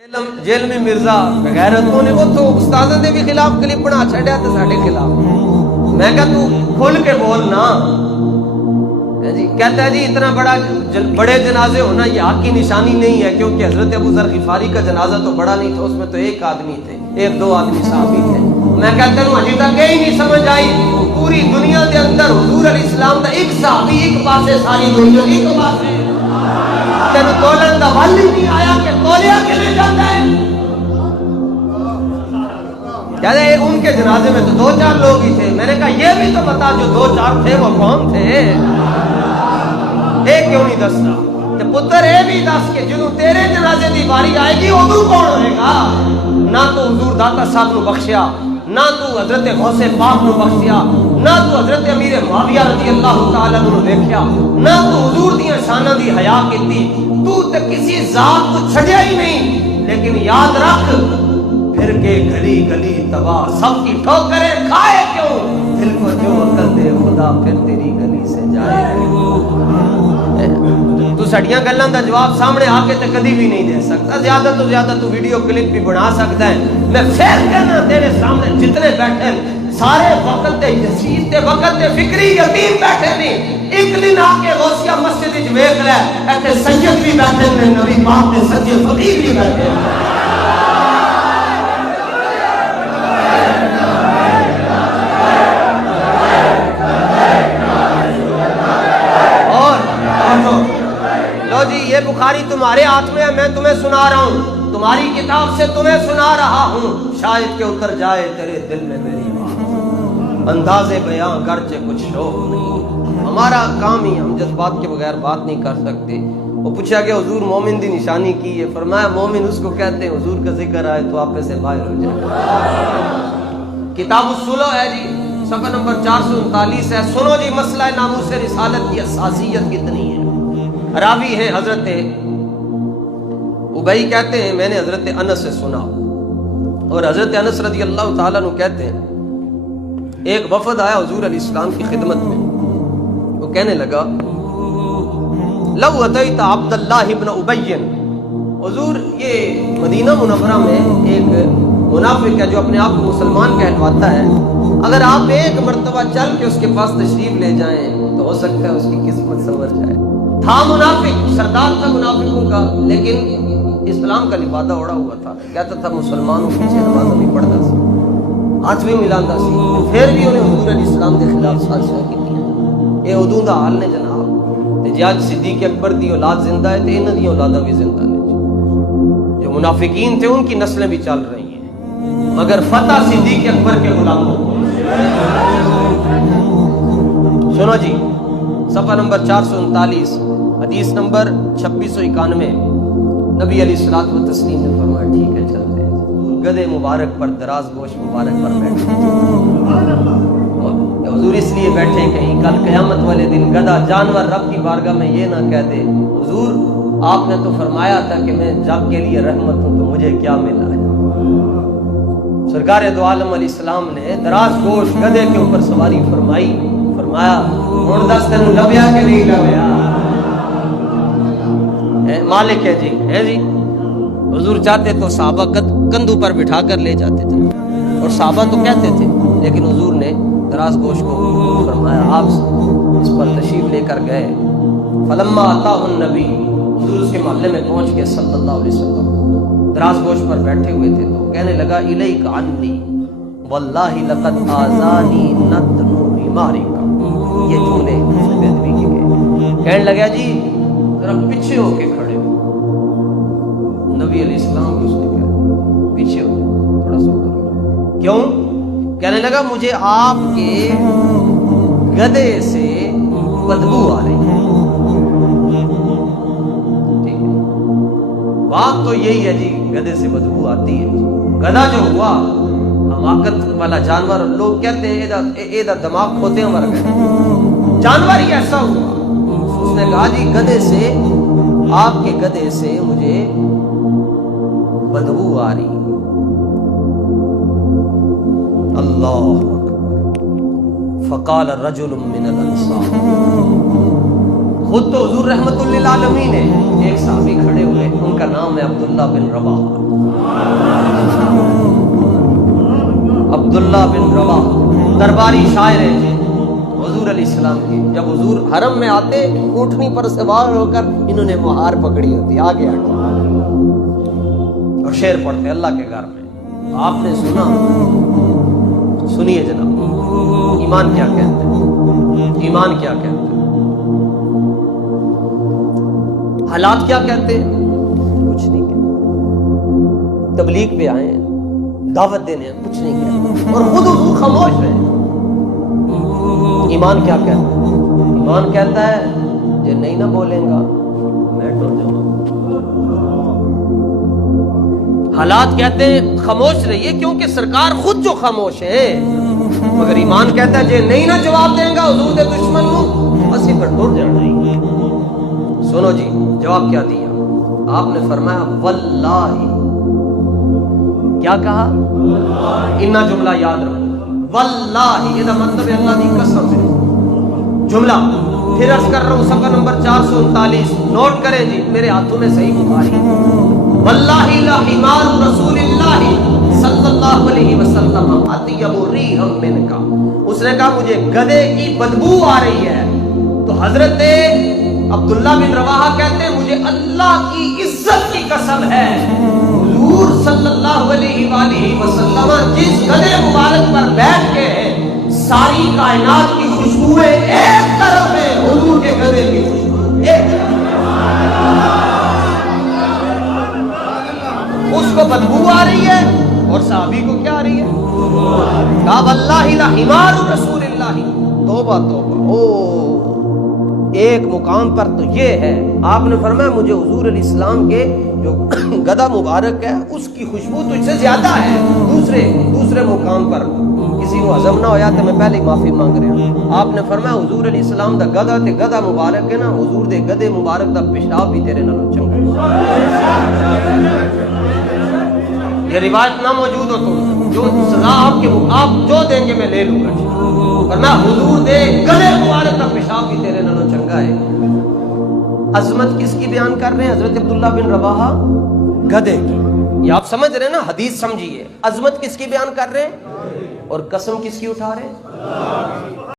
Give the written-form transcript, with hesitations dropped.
Jail में मिर्जा बगैरतों ने तो उस्ताद ने भी खिलाफ क्लिप बना छड़िया तो साढ़े खिलाफ। मैं कहा तू खुल के बोल ना जी। कहता है जी इतना बड़े जनाजे होना ये हक की निशानी नहीं है, क्योंकि हजरत अबू ज़र गिफारी का जनाजा तो बड़ा नहीं था, उसमें तो एक आदमी थे, एक दो आदमी साहबी थे। मैं कहता हूँ अभी तक यही नहीं समझ आई पूरी दुनिया के अंदर हुजूर अलैहिस्सलाम का एक साहबी एक पासे सारी दुनिया एक पासे तेन तोलन का वल ही नहीं आया कि तोलिया किने जाता है। कहते हैं उनके जनाजे में तो 2-4 लोग ही थे। मैंने कहा ये भी तो बता जो 2-4 थे वो कौन थे, ये क्यों नहीं दसता? ते पुत्र ये भी दस के जो तेरे जनाजे की बारी आएगी उदू कौन होएगा? ना तो हुजूर दाता साहब को बख्शिया, ना तू हजरत गौसे पाक को बख्शिया, ना तू हजरत अमीर मुआविया रज़ी अल्लाह तआला को देखिया, ना तू हुजूर दी शाना दी हया कीती। तू तो किसी जात को छड़िया ही नहीं। लेकिन याद रख फिर के गली गली तबाह सबकी ठोकरें खाए क्यों? दिल को जो अकल दे खुदा फिर तेरी गली से जाए। तू सड़ियां गल्लां दा जवाब सामने आके ते कदी भी नहीं दे सकता। ज्यादा तो ज्यादा तू वीडियो क्लिप भी बना सकता है। मैं फिर कहना तेरे सामने जितने बैठे सारे वक्त ते यसीर ते वक्त ते फिक्री यतीम बैठे नहीं। एक दिन आके गौसिया मस्जिद विच वेख ले ऐसे सैयद भी बैठे ने, नबी पाक दे सच्चे फकीर भी बैठे हैं। लो जी ये बुखारी तुम्हारे हाथ में है, मैं तुम्हें सुना रहा हूँ, तुम्हारी किताब से तुम्हें सुना रहा हूँ। शायद के उतर जाए तेरे दिल में मेरी बात, अंदाज़े बयां करचे कुछ शौक नहीं। हमारा काम ही हम जज्बात के बगैर बात नहीं कर सकते। वो पूछा कि हुजूर मोमिन दी निशानी की है? फरमाया मोमिन उसको कहते हैं हुजूर का जिक्र आए तो आप से बाहर हो जाए। किताब सुलो है जी, सफ़ा नंबर 439 है। सुनो जी मसला नामूस रिसालत की असासियत कितनी है। रावी है हजरत उबई, कहते हैं मैंने हजरत अनस से सुना, और हजरत अनस रज़ी अल्लाह तआला अन्हु कहते हैं एक वफद आया हुजूर अलैहिस्सलाम की खिदमत में। वो कहने लगा लव अतैत अब्दुल्लाह इब्न उबय। हुजूर ये मदीना मुनव्वरा में एक मुनाफिक है जो अपने आप को मुसलमान कहलवाता है, अगर आप एक मर्तबा चल के उसके पास तशरीफ ले जाएं तो हो सकता है उसकी किस्मत संवर जाए। था मुनाफिक, सरदार था मुनाफिकों का, लेकिन इस्लाम का लिबादा ओढ़ा हुआ था। कहता था मुसलमानों पीछे नमाज़ भी पढ़ता सी, हाथ भी मिलाता सी, फिर भी उन्हें हुजूर अलैहिस्सलाम के खिलाफ साजिशां कीतियां। ये उदू दा हाल ने जनाब। ते जे अज सिद्दीक़ अकबर दी औलाद जिंदा है तो इन्हां दी औलादां भी जिंदा ने। जो मुनाफिकीन थे उनकी नस्लें भी चल रही हैं, मगर फतह सिद्दीक़ अकबर के गुलामों को। सुनो जी सफ़ा नंबर 439 हदीस नंबर 2691। नबी अलैहिस्सलातु व तस्लीम ने फरमाया ठीक है चलते हैं। गधे मुबारक पर दराज गोश मुबारक पर बैठे, और हुजूर इसलिए बैठे कहीं कल क़यामत वाले दिन गधा जानवर रब की बारगाह में ये ना कह दे हुजूर आपने तो फरमाया था कि मैं जग के लिए रहमत हूँ, तो मुझे क्या मिला है। सरकार दो आलम अलैहिस्सलाम ने दराज गोश गधे के ऊपर सवारी फरमाई, फरमाया हुण दस तेन लभ्या कि नहीं लभ्या? मालिक है जी हुजूर चाहते तो साहबा कंधों पर बिठा कर ले जाते थे, और साहबा तो कहते थे, लेकिन हुजूर ने दराज गोश को फरमाया आप इस पर तशरीफ लेकर गए। फलम्मा अताहुन नबी, हुजूर उसके मोहल्ले में पहुंच के सल्लल्लाहु अलैहि वसल्लम दराज गोश पर बैठे हुए थे, तो कहने लगा इलैक अन्नी वल्लाहि लक़द आज़ानी नतनु हिमारिका। ये जुमले बेदबी के गए। कहने लगा जी जरा पीछे होके खड़े हो। नबी अलैहिस्सलाम को उसने कहा पीछे हो थोड़ा सा उधर। क्यों? कहने लगा मुझे आपके गधे से बदबू आ रही है। ठीक है, बात तो यही है जी, गधे से बदबू आती है। गधा जो हुआ हमाकत वाला जानवर, लोग कहते हैं एदा दिमाग खोते मर गए, जानवर ही ऐसा हुआ। उसने कहा जी गधे से, आपके गधे से मुझे बदबू आ रही। अल्लाह फकाल रजुल मिनल अंसार, خود تو حضور رحمت للعالمین ہے، ایک صحابی کھڑے ہوئے، ان کا نام ہے عبداللہ بن رواحہ۔ عبداللہ بن رواحہ درباری شاعر ہیں حضور علیہ السلام کی۔ جب حضور حرم میں آتے، اونٹنی پر سوار ہو کر انہوں نے مہار پکڑی ہوتی، آگے آگے اور شعر پڑھتے اللہ کے گھر میں۔ آپ نے سنا، سنیے جناب، ایمان کیا کہتے ہیں، ایمان کیا کہتے ہیں، حالات کیا کہتے ہیں، کچھ نہیں کہتے۔ تبلیغ پہ آئے ہیں، دعوت دینے ہیں، کچھ نہیں کہتے، اور خود حضور خاموش ہیں۔ ایمان کیا کہتا ہے؟ ایمان کہتا ہے جو نہیں نہ بولیں گا میں ٹر جاؤں گا۔ حالات کہتے ہیں خاموش رہیے کیونکہ سرکار خود جو خاموش ہے، مگر ایمان کہتا ہے جو نہیں نہ جواب دیں گا حضور دے دشمن کو اسی پر ٹر جانا ہی۔ سنو جی جواب کیا دیا آپ نے؟ فرمایا واللہ، کیا کہا؟ اتنا جملہ یاد رکھو، واللہ یہ مطلب ہے اللہ کی قسم ہے۔ جملہ پھر عرض کر رہا ہوں، صفحہ نمبر 439 نوٹ کریں جی، میرے ہاتھوں میں صحیح بخاری۔ واللہ لا حمار رسول اللہ صلی اللہ علیہ وسلم اطیب ریحا منک، اس نے کہا مجھے گدھے کی بدبو آ رہی ہے۔ تو حضرت عبداللہ بن رواحہ کہتے ہیں مجھے اللہ کی عزت کی قسم ہے، حضور صلی اللہ علیہ وآلہ وسلم جس گدھے مبارک پر بیٹھ کے ساری کائنات کی خوشبوئیں ایک طرف ہے، حضور کے گدھے کی خوشبو ایک طرف، اس کو بدبو آ رہی ہے اور صحابی کو کیا آ رہی ہے؟ کہا واللہ لحمار رسول اللہ۔ توبہ توبہ، ایک مقام پر تو یہ ہے، آپ نے فرمایا مجھے حضور علیہ السلام کے جو گدھا مبارک ہے اس کی خوشبو تو اس سے زیادہ ہے۔ دوسرے مقام پر کسی کو ہضم نہ ہویا تو میں پہلے ہی معافی مانگ رہا ہوں۔ آپ نے فرمایا حضور علیہ السلام دا گدھا تے گدھا مبارک ہے نا، حضور دے گدھے مبارک دا پیشاب بھی تیرے نالوں چنگا۔ یہ روایت نہ موجود ہو تو جو سزا آپ جو دیں گے میں لے لوں گا، ورنہ حضور دے گدھے مبارک کا پیشاب بھی تیرے نالوں چنگا ہے۔ عظمت کس کی بیان کر رہے ہیں؟ حضرت عبداللہ بن رواحہ گدھے کی۔ یہ آپ سمجھ رہے ہیں نا، حدیث سمجھیے۔ عظمت کس کی بیان کر رہے ہیں اور قسم کس کی اٹھا رہے ہیں؟